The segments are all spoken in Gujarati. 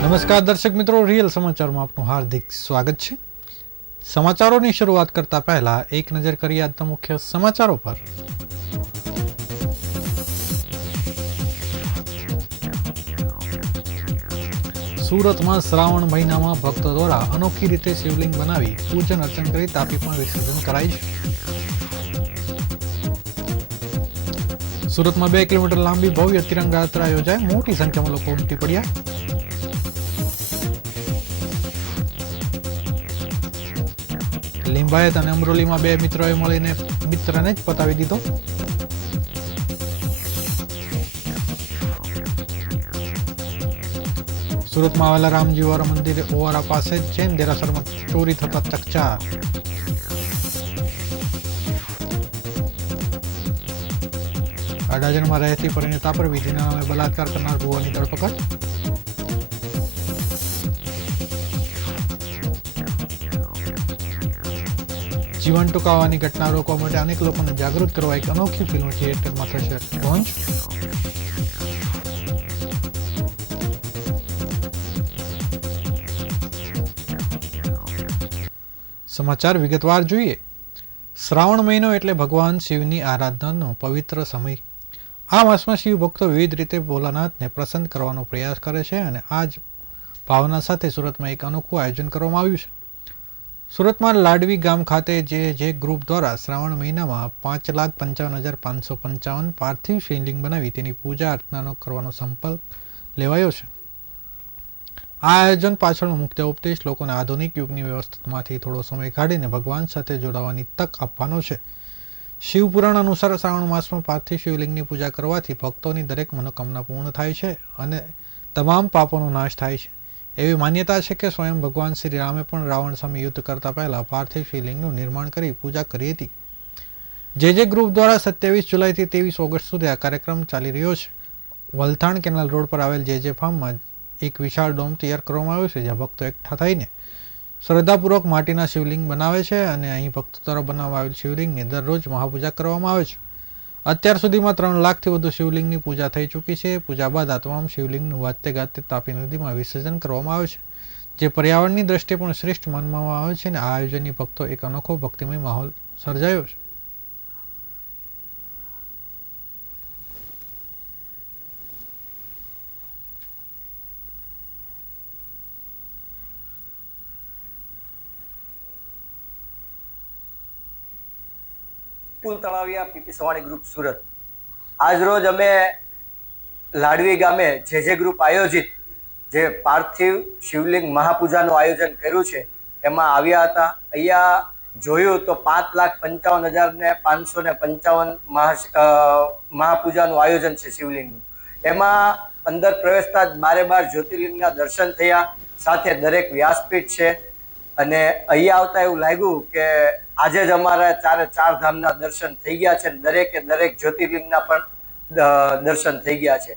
નમસ્કાર દર્શક મિત્રો, રિયલ સમાચારમાં આપનું હાર્દિક સ્વાગત છે। સમાચારોની શરૂઆત કરતા પહેલા એક નજર કરીએ આજના મુખ્ય સમાચારો પર। સુરતમાં શ્રાવણ મહિનામાં ભક્તો દ્વારા અનોખી રીતે શિવલિંગ બનાવી પૂજન અર્ચન કરી તાપી પણ વિસર્જન કરાય છે। સુરતમાં 2 કિલોમીટર લાંબી ભવ્ય તિરંગા યાત્રા યોજાઈ, મોટી સંખ્યામાં લોકો ઉમટી પડ્યા। લિંબાયત અને અમરોલીમાં 2 મિત્રોએ મળીને મિત્રને જ પતાવી દીધો। સુરતમાં આવેલા રામજી વાળા મંદિર ઓવારા પાસે જૈન દેરાસરમાં ચોરી થતા ચકચાર। અડાજણમાં રહેતી પરિણીતા પર વિધિના નામે બલાત્કાર કરનાર ભુવાની ધરપકડ। જીવન ટૂંકાવવાની ઘટના રોકવા માટે અનેક લોકોને જાગૃત કરવા એક અનોખી ફિલ્મ થિયેટરમાં થશે લોન્ચ। સમાચાર વિગતવાર જોઈએ। શ્રાવણ મહિનો એટલે ભગવાન શિવની આરાધનાનો પવિત્ર સમય। આ માસમાં શિવ ભક્તો વિવિધ રીતે ભોલાનાથને પ્રસન્ન કરવાનો પ્રયાસ કરે છે અને આ જ ભાવના સાથે સુરતમાં એક અનોખું આયોજન કરવામાં આવ્યું છે। સુરતમાં લાડવી ગામ ખાતે જે ગ્રુપ દ્વારા શ્રાવણ મહિનામાં 5,55,555 પાર્થિવ શિવલિંગ બનાવી તેની પૂજા અર્ચના કરવાનો સંકલ્પ લેવાયો છે। આ આયોજન પાછળનો મુખ્ય ઉપદેશ લોકોને આધુનિક યુગની વ્યવસ્થામાંથી થોડો સમય કાઢીને ભગવાન સાથે જોડાવાની તક આપવાનો છે। શિવપુરાણ અનુસાર શ્રાવણ માસમાં પાર્થિવ શિવલિંગની પૂજા કરવાથી ભક્તોની દરેક મનોકામના પૂર્ણ થાય છે અને તમામ પાપોનો નાશ થાય છે। એવી માન્યતા છે કે સ્વયં ભગવાન શ્રી રામે પણ રાવણ સામે યુદ્ધ કરતા પહેલા પાર્થિવ શિવલિંગનું નિર્માણ કરી પૂજા કરી હતી। જે ગ્રુપ દ્વારા 27 જુલાઈથી 23 ઓગસ્ટ સુધી આ કાર્યક્રમ ચાલી રહ્યો છે। વલથાણ કેનાલ રોડ પર આવેલ જે ફાર્મમાં એક વિશાળ ડોમ તૈયાર કરવામાં આવ્યો છે, જ્યાં ભક્તો એકઠા થઈને શ્રદ્ધાપૂર્વક માટીના શિવલિંગ બનાવે છે અને અહીં ભક્તો દ્વારા બનાવવામાં આવેલ શિવલિંગની દરરોજ મહાપૂજા કરવામાં આવે છે। અત્યાર સુધીમાં 3 લાખથી વધુ શિવલિંગની પૂજા થઈ ચૂકી છે। પૂજા બાદ આ તમામ શિવલિંગનું વાજતે ગાજતે તાપી નદીમાં વિસર્જન કરવામાં આવે છે, જે પર્યાવરણની દ્રષ્ટિએ પણ શ્રેષ્ઠ માનવામાં આવે છે અને આ આયોજનની ભક્તો એક અનોખો ભક્તિમય માહોલ સર્જાયો છે। વિપુલ તળાવિયા પીપી સવાણી ગ્રુપ સુરત। આજ રોજ અમે લાડવી ગામે જે ગ્રુપ આયોજિત જે પાર્થિવ શિવલિંગ મહાપૂજાનું આયોજન કર્યું છે એમાં આવ્યા હતા। અહીંયા જોયું તો 5,55,555 મહાપૂજાનું આયોજન છે શિવલિંગનું। એમાં અંદર પ્રવેશતા જ 12 જ્યોતિર્લિંગના દર્શન થયા, સાથે દરેક વ્યાસપીઠ છે અને અહીંયા આવતા એવું લાગ્યું કે આજે જ અમારા 4 ધામના દર્શન થઈ ગયા છે। દરેક જ્યોતિર્લિંગના પણ દર્શન થઈ ગયા છે।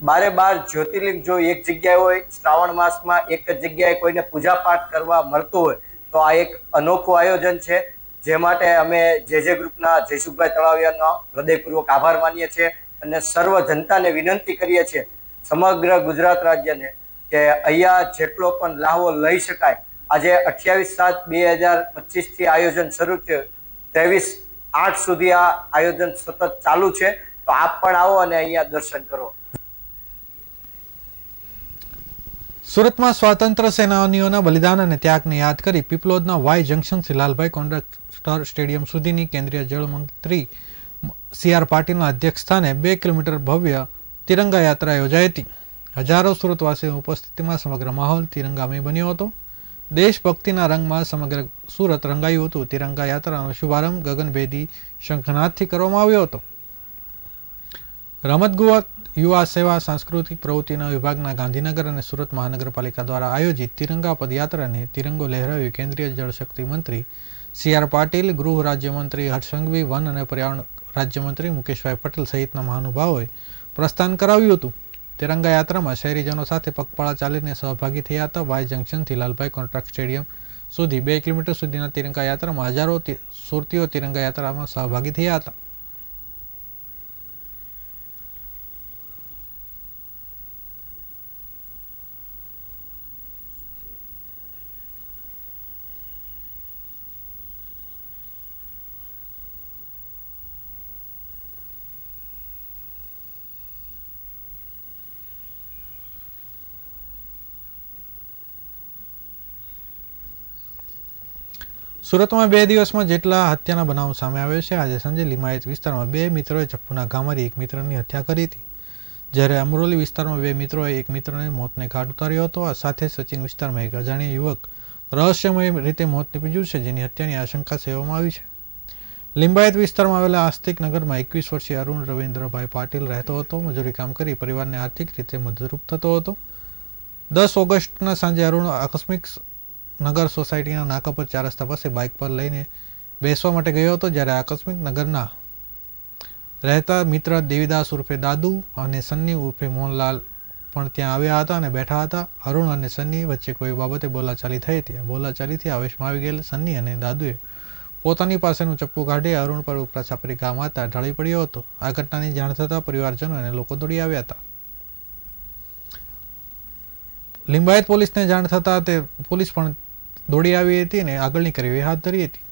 12 જ્યોતિર્લિંગ જો એક જગ્યાએ હોય, શ્રાવણ માસમાં એક જ જગ્યાએ કોઈને પૂજા પાઠ કરવા મળતું હોય તો આ એક અનોખું આયોજન છે, જે માટે અમે જે ગ્રુપના જયસુખભાઈ તળાવિયાનો હૃદયપૂર્વક આભાર માનીએ છીએ અને સર્વ જનતાને વિનંતી કરીએ છીએ, સમગ્ર ગુજરાત રાજ્યને, કે અહીંયા જેટલો પણ લાહવો લઈ શકાય। આજે 28/7/2025 થી આયોજન શરૂ થયું, 23/8 સુધી આ આયોજન સતત ચાલુ છે, તો આપ પણ આવો અને અહીંયા દર્શન કરો। સુરતમાં સ્વાતંત્ર્ય સેનાનીઓના બલિદાન અને ત્યાગને યાદ કરી પીપલોદના વાય જંકશનથી લાલભાઈ કોન્ટ્રાક્ટર સ્ટેડિયમ સુધીની કેન્દ્રીય જળમંત્રી CR પાટીલના અધ્યક્ષસ્થાને 2 કિલોમીટર ભવ્ય તિરંગા યાત્રા યોજાઈ હતી। હજારો સુરતવાસીઓની ઉપસ્થિતિમાં સમગ્ર માહોલ તિરંગામય બન્યો હતો। દેશભક્તિના રંગમાં સમગ્ર સુરત રંગાયું હતું। તિરંગા યાત્રાનો શુભારંભ ગગનભેદી શંખનાદથી કરવામાં આવ્યો હતો। રમતગમત, યુવા સેવા, સાંસ્કૃતિક પ્રવૃત્તિના વિભાગના ગાંધીનગર અને સુરત મહાનગરપાલિકા દ્વારા આયોજિત તિરંગા પદયાત્રાને તિરંગો લહેરાવી કેન્દ્રીય જળશક્તિ મંત્રી CR પાટીલ, ગૃહ રાજ્યમંત્રી હર્ષ સંઘવી, વન અને પર્યાવરણ રાજ્યમંત્રી મુકેશભાઈ પટેલ સહિતના મહાનુભાવોએ પ્રસ્થાન કરાવ્યું હતું। તિરંગા યાત્રામાં શહેરીજનો સાથે પગપાળા ચાલીને સહભાગી થયા હતા। વાય જંકશનથી લાલભાઈ કોન્ટ્રાક્ટ સ્ટેડિયમ સુધી 2 કિલોમીટર સુધીના તિરંગા યાત્રામાં હજારો સુરતીઓ તિરંગા યાત્રામાં સહભાગી થયા હતા। સુરતમાં 2 દિવસમાં જેટલા હત્યાના બનાવો સામે આવ્યો છે. આજે સાંજે લિંબાયત વિસ્તારમાં 2 મિત્રોએ ચપ્પુના ઘા મારી એક મિત્રની હત્યા કરી હતી, જ્યારે અમરોલી વિસ્તારમાં 2 મિત્રોએ એક મિત્રને મોતને ઘાટ ઉતાર્યો હતો. આ સાથે સચિન વિસ્તારમાં એક અજાણ્યા યુવક રહસ્યમય રીતે મોત નીપજ્યું છે, જેની હત્યાની આશંકા સેવવામાં આવી છે. લિંબાયત વિસ્તારમાં આવેલા આસ્તિક નગરમાં 21 વર્ષીય અરુણ રવિન્દ્રભાઈ પાટીલ રહેતો હતો. મજૂરી કામ કરી પરિવારને આર્થિક રીતે મદદરૂપ થતો હતો. 10 ઓગસ્ટના સાંજે અરુણ આકસ્મિક નગર સોસાયટીના નાકા પર 4 રસ્તા પાસે બાઇક પર લઈને બેસવા માટે ગયો હતો, જ્યારે આકસ્મિક નગરના રહેતા મિત્ર દેવીદાસ ઉર્ફે દાદુ અને સન્ની ઉર્ફે મોહનલાલ પણ ત્યાં આવ્યા હતા અને બેઠા હતા. અરુણ અને સન્ની વચ્ચે કોઈ બાબતે બોલાચાલી થઈ હતી. આ બોલાચાલીથી આવેશમાં આવી ગયેલ સન્ની અને દાદુએ પોતાની પાસેનું ચપ્પુ કાઢી અરુણ પર ઉપરા છાપરી ઘા મારતા ઢળી પડ્યો હતો. આ ઘટનાની જાણ થતાં પરિવારજનો અને લોકો દોડી આવ્યા હતા. લિંબાયત પોલીસને જાણ થતાં તે પોલીસ પણ દોડી આવી હતી અને આગળની કાર્યવાહી હાથ ધરી હતી.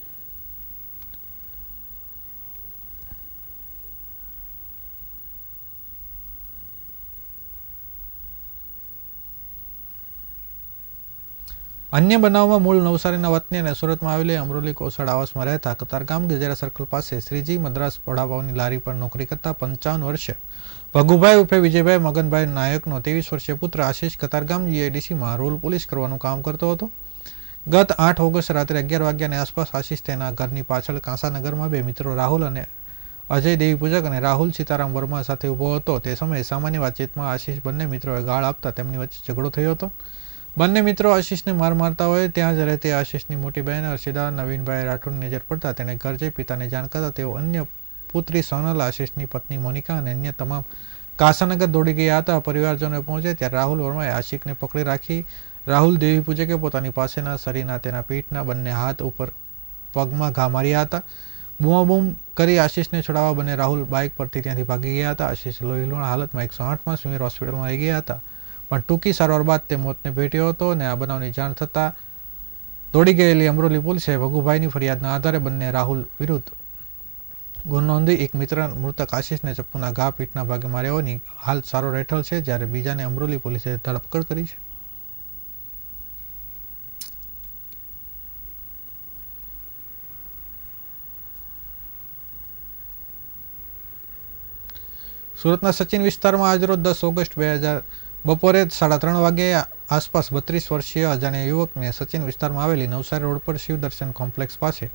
અન્ય બનાવમાં મૂળ નવસારીના વતની અને સુરતમાં આવેલી અમરોલી કોસળ આવાસમાં રહેતા કતારગામ ગજેરા સર્કલ પાસે શ્રીજી મદ્રાસ વડાપાવની લારી પર નોકરી કરતા 55 વર્ષીય ભગુભાઈ ઉર્ફે વિજયભાઈ મગનભાઈ નાયકનો 23 વર્ષીય પુત્ર આશીષ કતારગામ જીઆઈડીસીમાં રોલ પોલીસ કરવાનું કામ કરતો હતો. ગત 8 ઓગસ્ટ રાત્રે 11 વાગ્યાની આસપાસ આશીષ તેના ઘરની પાછળ કાંસાનગરમાં 2 મિત્રો રાહુલ અને અજય દેવી પૂજક અને રાહુલ સીતારામ વર્મા સાથે ઊભો હતો. તે સમયે સામાન્ય વાતચીતમાં આશીષ બંને મિત્રોએ ગાળ આપતા તેમની વચ્ચે ઝઘડો થયો હતો. બંને મિત્રો આશીષને માર મારતા હોય ત્યાં જ રહેતી આશીષની મોટી બહેન અર્શિદા નવીનભાઈ રાઠોડની નજર પડતા તેણે ઘર જઈ પિતાને જાણ કરતા તેઓ અન્ય પુત્રી સોનલ, આશીષની પત્ની મોનિકા અને અન્ય તમામ કાંસાનગર દોડી ગયા હતા. પરિવારજનો પહોંચે ત્યારે રાહુલ વર્માએ આશીષને પકડી રાખી. રાહુલ દેવી પૂજકે પોતાની પાસેના શરીરના તેના પીઠના બંને હાથ ઉપર પગમાં ઘા માર્યા હતા. બૂમાબૂમ કરી આશીષને છોડાવવા બંને રાહુલ બાઇક પરથી ત્યાંથી ભાગી ગયા હતા. આશીષ લોહીલુણ હાલતમાં 108માં સિવિલ હોસ્પિટલમાં લઈ ગયા હતા, પણ ટૂંકી સારવાર બાદ તે મોતને ભેટ્યો હતો. અને આ બનાવની જાણ થતાં દોડી ગયેલી અમરોલી પોલીસે ભગુભાઈની ફરિયાદના આધારે બંને રાહુલ વિરુદ્ધ ગુનો નોંધી એક મિત્ર મૃતક આશીષને ચપ્પુના ઘા પીઠના ભાગે માર્યા હોવાની હાલ સારવાર હેઠળ છે, જ્યારે બીજાને અમરોલી પોલીસે ધરપકડ કરી છે. સુરતના સચિન વિસ્તારમાં આજરોજ 10 ઓગસ્ટ 2000 બપોરે 3:30 વાગ્યે આસપાસ 32 વર્ષીય અજાણ્યા યુવકને સચિન વિસ્તારમાં આવેલી નવસારી રોડ પર શિવદર્શન કોમ્પ્લેક્સ પાસે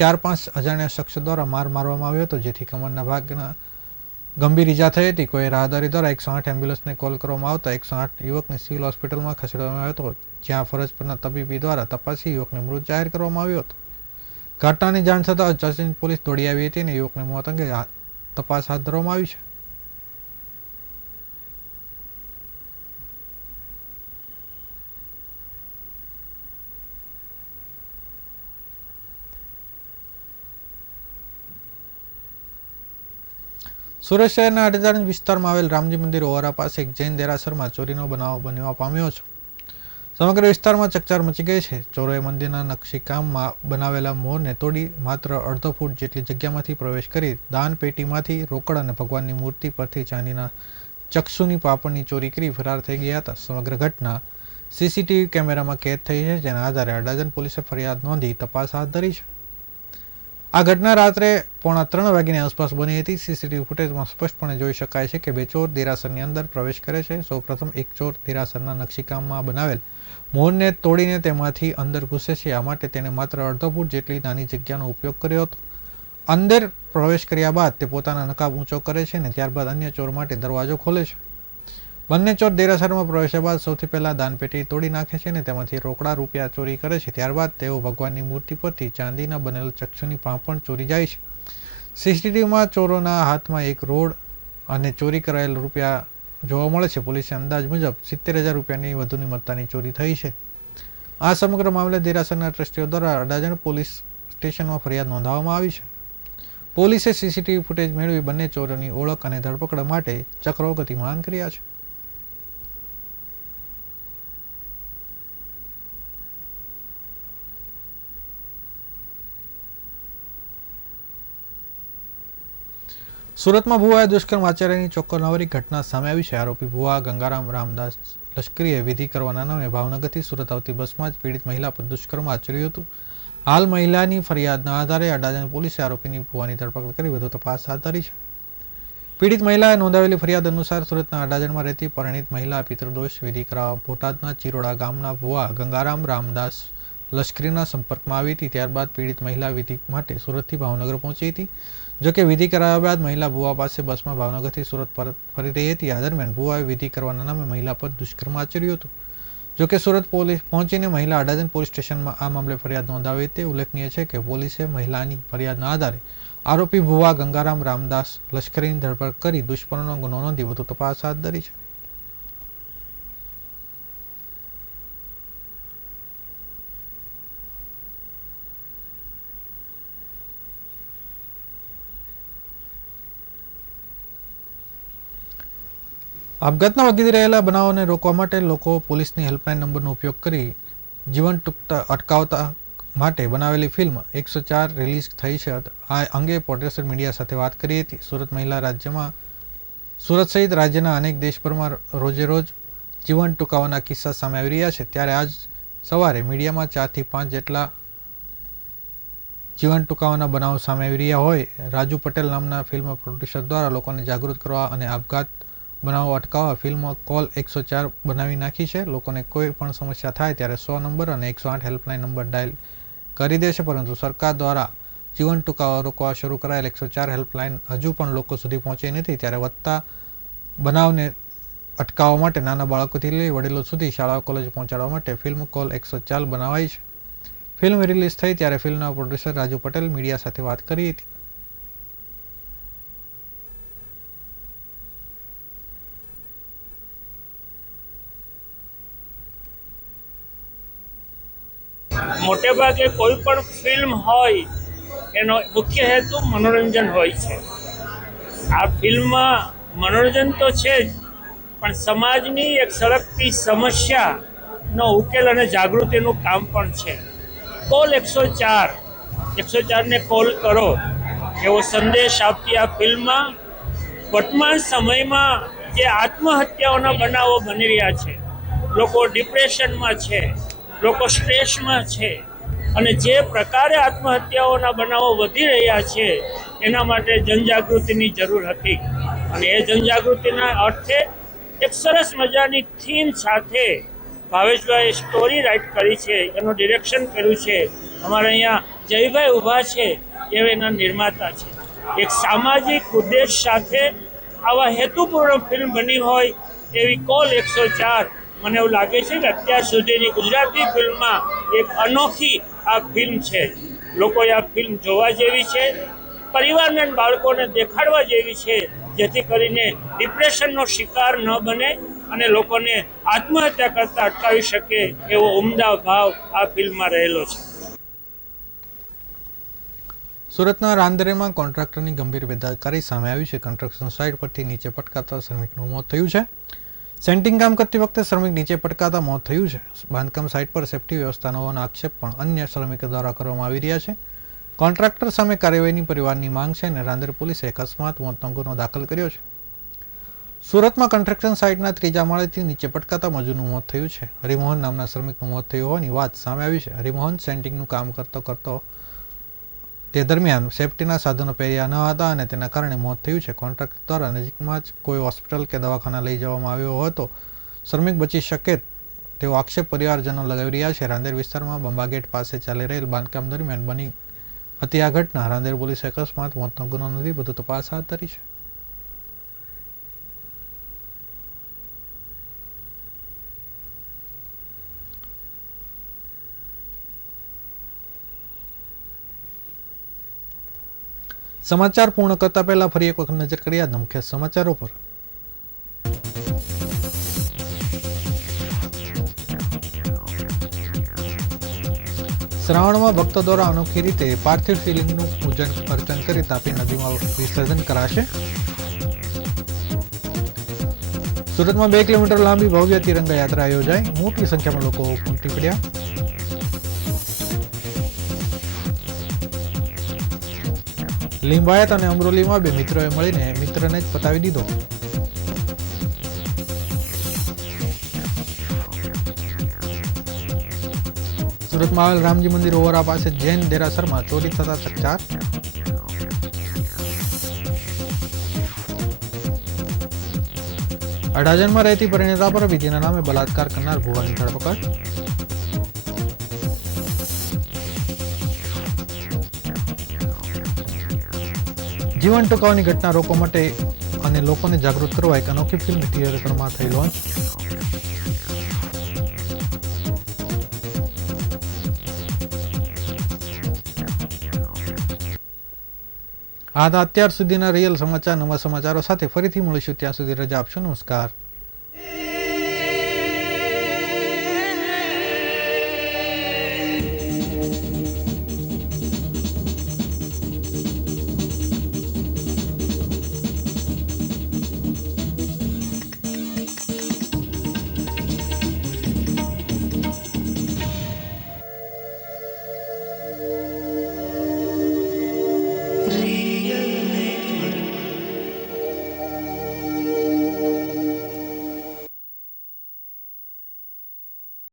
4-5 અજાણ્યા શખ્સ દ્વારા મારવામાં આવ્યો હતો, જેથી કમરના ભાગના ગંભીર ઈજા થઈ હતી. કોઈ રાહદારી દ્વારા 108 એમ્બ્યુલન્સને કોલ કરવામાં આવતા 108 યુવકને સિવિલ હોસ્પિટલમાં ખસેડવામાં આવ્યો હતો, જ્યાં ફરજ પરના તબીબી દ્વારા તપાસી યુવકને મૃત જાહેર કરવામાં આવ્યો હતો. ઘટનાની જાણ થતાં સચિન પોલીસ દોડી આવી હતી અને યુવકને મોત અંગે તપાસ હાથ ધરવામાં આવી છે. સુરત શહેરના અડધાણ વિસ્તારમાં આવેલ રામજી મંદિર ઓવારા પાસે એક જૈન દેરાસરમાં ચોરીનો બનાવ બનવા પામ્યો છે. સમગ્ર વિસ્તારમાં ચકચાર મચી ગઈ છે. ચોરોએ મંદિરના નકશીકામમાં બનાવેલા મોરને તોડી માત્ર અડધો ફૂટ જેટલી જગ્યામાંથી પ્રવેશ કરી દાન પેટીમાંથી રોકડ અને ભગવાનની મૂર્તિ પરથી ચાંદીના ચક્ષુની પાપડની ચોરી કરી ફરાર થઈ ગયા હતા. સમગ્ર ઘટના સીસીટીવી કેમેરામાં કેદ થઈ છે, જેના આધારે અડાજણ પોલીસે ફરિયાદ નોંધી તપાસ હાથ ધરી છે. આ ઘટના રાત્રે 2:45 વાગ્યાની આસપાસ બની હતી. સીસીટીવી ફૂટેજમાં સ્પષ્ટપણે જોઈ શકાય છે કે 2 ચોર દેરાસરની અંદર પ્રવેશ કરે છે. સૌપ્રથમ એક ચોર દેરાસરના નકશીકામમાં બનાવેલ મોરને તોડીને તેમાંથી અંદર ઘૂસે છે. આ માટે તેણે માત્ર અડધો ફૂટ જેટલી નાની જગ્યાનો ઉપયોગ કર્યો હતો. અંદર પ્રવેશ કર્યા બાદ તે પોતાના નકાબ ઊંચો કરે છે અને ત્યારબાદ અન્ય ચોર માટે દરવાજો ખોલે છે. બંને ચોર દેરાસરમાં પ્રવેશ્યા બાદ સૌથી પહેલા દાનપેટી તોડી નાખે છે અને તેમાંથી રોકડા રૂપિયા ચોરી કરે છે. ત્યારબાદ તેઓ ભગવાનની મૂર્તિ પરથી ચાંદીના બનેલ ચક્ષુની પાંપણ ચોરી જાય છે. સીસીટીવીમાં ચોરોના હાથમાં એક રોડ અને ચોરી કરાયેલ રૂપિયા જોવા મળે છે. પોલીસે અંદાજ મુજબ 70,000 રૂપિયાની વધુની મત્તાની ચોરી થઈ છે. આ સમગ્ર મામલે દેરાસરના ટ્રસ્ટીઓ દ્વારા અડાજણ પોલીસ સ્ટેશનમાં ફરિયાદ નોંધાવવામાં આવી છે. પોલીસે સીસીટીવી ફૂટેજ મેળવી બંને ચોરોની ઓળખ અને ધરપકડ માટે ચક્રો ગતિમાન કર્યા છે. સુરતમાં ભુવાએ દુષ્કર્મ આચર્યાની ચોંકાવનારી ઘટના સામે આવી છે. આરોપી ભુવા ગંગારામ રામદાસ લશ્કરીએ વિધિ કરવાના નામે ભાવનગરથી સુરત આવતી બસમાં જ પીડિત મહિલા પર દુષ્કર્મ આચર્યું હતું. હાલ મહિલાની ફરિયાદના આધારે અડાજણ પોલીસે આરોપીની ભુવાની ધરપકડ કરી વધુ તપાસ હાથ ધરી છે. પીડિત મહિલાએ નોંધાવેલી ફરિયાદ અનુસાર સુરતના અડાજણમાં રહેતી પરિણીત મહિલા પિતૃદોષ વિધિ કરાવવા બોટાદના ચિરોડા ગામના ભુવા ગંગારામ રામદાસ લશ્કરીના સંપર્કમાં આવી હતી. ત્યારબાદ પીડિત મહિલા વિધિ માટે સુરતથી ભાવનગર પહોંચી હતી. જોકે વિધિ કરાવ્યા બાદ મહિલા ભુવા પાસે બસમાં ભાવનગરથી સુરત પરત ફરી રહી હતી. આ દરમિયાન ભુવાએ વિધિ કરવાના નામે મહિલા પર દુષ્કર્મ આચર્યું હતું. જોકે સુરત પોલીસ પહોંચીને મહિલા અડાજણ પોલીસ સ્ટેશનમાં આ મામલે ફરિયાદ નોંધાવી હતી. ઉલ્લેખનીય છે કે પોલીસે મહિલાની ફરિયાદના આધારે આરોપી ભુવા ગંગારામ રામદાસ લશ્કરીની ધરપકડ કરી દુષ્કર્મનો ગુનો નોંધી વધુ તપાસ હાથ ધરી છે. આપઘાતના વધી રહેલા બનાવોને રોકવા માટે લોકો પોલીસની હેલ્પલાઇન નંબરનો ઉપયોગ કરી જીવન ટૂંકતા અટકાવતા માટે બનાવેલી ફિલ્મ 104 રિલીઝ થઈ છે. આ અંગે પ્રોડ્યુસર મીડિયા સાથે વાત કરી હતી. સુરત સહિત રાજ્યના અનેક દેશભરમાં રોજે રોજ જીવન ટૂંકાવાના કિસ્સા સામે આવી રહ્યા છે. ત્યારે આજ સવારે મીડિયામાં 4 થી 5 જેટલા જીવન ટૂંકાવાના બનાવો સામે આવી રહ્યા હોય. રાજુ પટેલ નામના ફિલ્મ પ્રોડ્યુસર દ્વારા લોકોને જાગૃત કરવા અને આપઘાત બનાવો અટકાવવા ફિલ્મ કોલ 104 બનાવી નાખી છે. લોકોને કોઈ પણ સમસ્યા થાય ત્યારે 100 નંબર અને 108 હેલ્પલાઇન નંબર ડાયલ કરી દે છે. પરંતુ સરકાર દ્વારા જીવન ટૂંકાવા રોકવા શરૂ કરાયેલ 104 હેલ્પલાઇન હજુ પણ લોકો સુધી પહોંચી નથી. ત્યારે વધતા બનાવને અટકાવવા માટે નાના બાળકોથી લઈ વડીલો સુધી શાળા કોલેજ પહોંચાડવા માટે ફિલ્મ કોલ 104 બનાવાઈ છે. ફિલ્મ રિલીઝ થઈ ત્યારે ફિલ્મના પ્રોડ્યુસર રાજુ પટેલ મીડિયા સાથે વાત કરી હતી. મોટે ભાગે કોઈ પણ ફિલ્મ હોય એનો મુખ્ય હેતુ મનોરંજન હોય છે. આ ફિલ્મમાં મનોરંજન તો છે જ, પણ સમાજની એક સળગતી સમસ્યાનો ઉકેલ અને જાગૃતિનું કામ પણ છે. કોલ 104ને કોલ કરો એવો સંદેશ આપતી આ ફિલ્મમાં વર્તમાન સમયમાં જે આત્મહત્યાઓના બનાવો બની રહ્યા છે, લોકો ડિપ્રેશનમાં છે, લોકો સ્ટ્રેસમાં છે, અને જે પ્રકારે આત્મહત્યાઓના બનાવો વધી રહ્યા છે એના માટે જનજાગૃતિની જરૂર હતી. અને એ જનજાગૃતિના અર્થે એક સરસ મજાની થીમ સાથે ભાવેશભાઈએ સ્ટોરી રાઇટ કરી છે, એનું ડિરેક્શન કર્યું છે. અમારે અહીંયા જયભાઈ ઊભા છે એ એના નિર્માતા છે. એક સામાજિક ઉદ્દેશ સાથે આવા હેતુપૂર્ણ ફિલ્મ બની હોય એવી કોલ 104 મને એવું લાગે છે કે અત્યાર સુધીની ગુજરાતી ફિલ્મમાં એક અનોખી આ ફિલ્મ છે. લોકોએ આ ફિલ્મ જોવા જેવી છે, પરિવારને બાળકોને દેખાડવા જેવી છે, જેથી કરીને ડિપ્રેશનનો શિકાર ન બને અને લોકોને આત્મહત્યા કરતા અટકાવી શકે એવો ઉમદા ભાવ આ ફિલ્મમાં રહેલો છે. સુરતના રાંદેરમાં કોન્ટ્રાક્ટરની ગંભીર બેદરકારી સામે આવી છે. કન્સ્ટ્રક્શન સાઇટ પરથી નીચે પટકાતા શ્રમિકનું મોત થયું છે. સેન્ટિંગ કામ કરતી વખતે શ્રમિક નીચે પટકાતા મોત થયું છે. બાંધકામ સાઇટ પર સેફ્ટી વ્યવસ્થા ન હોવાના આક્ષેપ પણ અન્ય શ્રમિકો દ્વારા કરવામાં આવી રહ્યા છે. કોન્ટ્રાક્ટર સામે કાર્યવાહીની પરિવારની માંગ છે અને રાંદેર પોલીસે અકસ્માત મોતનો ગુનો દાખલ કર્યો છે. સુરતમાં કન્સ્ટ્રક્શન સાઇટના 3જા માળેથી નીચે પટકાતા મજૂરનું મોત થયું છે. હરિમોહન નામના શ્રમિકનું મોત થયું હોવાની વાત સામે આવી છે. હરિમોહન સેન્ટિંગનું કામ કરતો તે દરમિયાન સેફ્ટીના સાધનો પહેર્યા ન હતા અને તેના કારણે મોત થયું છે. કોન્ટ્રાક્ટર દ્વારા નજીકમાં જ કોઈ હોસ્પિટલ કે દવાખાના લઈ જવામાં આવ્યો હતો શ્રમિક બચી શકે તેવો આક્ષેપ પરિવારજનો લગાવી રહ્યા છે. રાંદેર વિસ્તારમાં બંબાગેટ પાસે ચાલી રહેલ બાંધકામ દરમિયાન બની હતી આ ઘટના. રાંદેર પોલીસે અકસ્માત મોતનો ગુનો નોંધી વધુ તપાસ હાથ ધરી છે. સમાચાર પૂર્ણ કરતા પહેલા ફરી એક વખત નજર કરીએ આજના મુખ્ય સમાચારો પર. શ્રાવણમાં ભક્તો દ્વારા અનોખી રીતે પાર્થિવ શિવલિંગનું પૂજન અર્ચન કરી તાપી નદીમાં વિસર્જન કરાશે. સુરતમાં 2 કિલોમીટર લાંબી ભવ્ય તિરંગા યાત્રા યોજાઈ. મોટી સંખ્યામાં લોકો ઉમટી પડ્યા. લિંબાયત અને અમરોલીમાં 2 મિત્રોએ મળીને મિત્રને જ પતાવી દીધો. સુરતમાં આવેલ રામજી મંદિર ઓવરા પાસે જૈન દેરાસરમાં ચોરી થતા ચકચાર. અડાજણમાં રહેતી પરિણીતા પર વિધિના નામે બલાત્કાર કરનાર ભુવાની ધરપકડ. જીવન ટૂંકાવાની ઘટના રોકવા માટે અને લોકોને જાગૃત કરવા એક અનોખી ફિલ્મ થિયેટરમાં થઈ લોન્ચ. આ હતા અત્યાર સુધીના રિયલ સમાચાર. નવા સમાચારો સાથે ફરીથી મળીશું. ત્યાં સુધી રજા આપશો. નમસ્કાર.